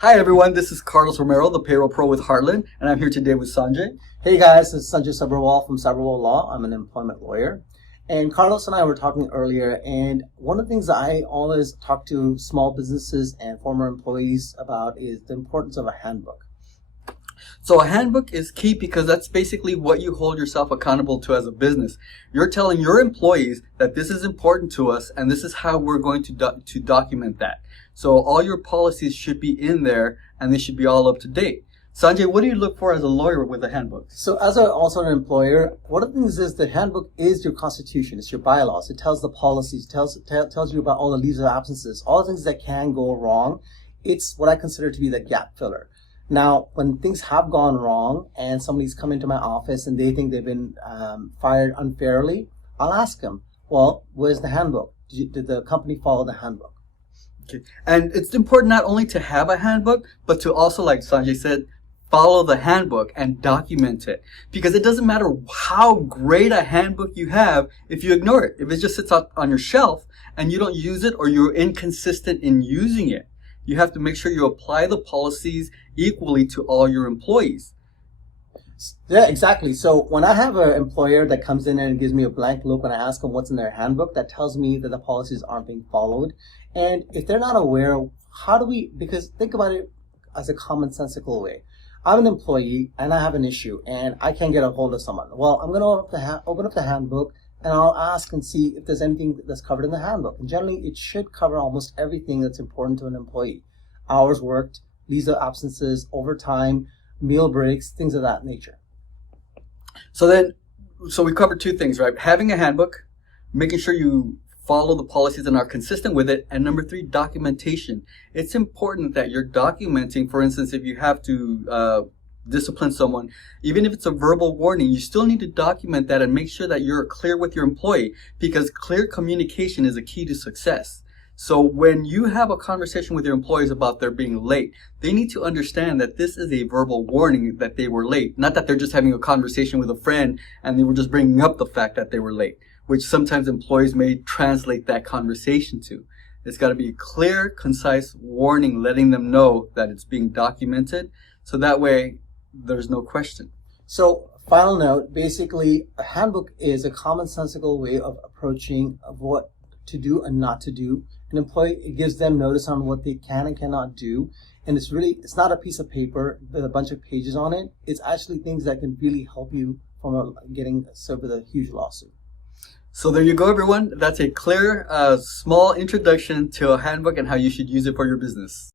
Hi everyone, this is Carlos Romero, the Payroll Pro with Heartland, and I'm here today with Sanjay. Hey guys, this is Sanjay Sabarwal from Sabarwal Law. I'm an employment lawyer. And Carlos and I were talking earlier, and one of the things that I always talk to small businesses and former employees about is the importance of a handbook. So a handbook is key because that's basically what you hold yourself accountable to as a business. You're telling your employees that this is important to us and this is how we're going to document that. So all your policies should be in there and they should be all up to date. Sanjay, what do you look for as a lawyer with a handbook? So as also an employer, one of the things is the handbook is your constitution. It's your bylaws. It tells the policies, tells you about all the leaves of absences, all the things that can go wrong. It's what I consider to be the gap filler. Now, when things have gone wrong and somebody's come into my office and they think they've been fired unfairly, I'll ask them, well, where's the handbook? Did the company follow the handbook? Okay. And it's important not only to have a handbook, but to also, like Sanjay said, follow the handbook and document it. Because it doesn't matter how great a handbook you have if you ignore it. If it just sits out on your shelf and you don't use it or you're inconsistent in using it, you have to make sure you apply the policies equally to all your employees. Yeah, exactly. So when I have an employer that comes in and gives me a blank look when I ask them what's in their handbook, that tells me that the policies aren't being followed. And if they're not aware, because think about it as a commonsensical way. I'm an employee and I have an issue and I can't get a hold of someone. Well, I'm going to open up the handbook and I'll ask and see if there's anything that's covered in the handbook. And generally, it should cover almost everything that's important to an employee. Hours worked, leaves of absences, overtime, meal breaks, things of that nature. So we covered two things, right? Having a handbook, making sure you follow the policies and are consistent with it. And number three, documentation. It's important that you're documenting, for instance, if you have to discipline someone, even if it's a verbal warning, you still need to document that and make sure that you're clear with your employee, because clear communication is a key to success. So when you have a conversation with your employees about their being late, they need to understand that this is a verbal warning that they were late, not that they're just having a conversation with a friend and they were just bringing up the fact that they were late, which sometimes employees may translate that conversation to. It's got to be a clear, concise warning letting them know that it's being documented, so that way there's no question. So, final note, basically, a handbook is a commonsensical way of approaching of what to do and not to do. An employee, it gives them notice on what they can and cannot do. And it's not a piece of paper with a bunch of pages on it. It's actually things that can really help you from getting served with a huge lawsuit. So there you go, everyone. That's a clear, small introduction to a handbook and how you should use it for your business.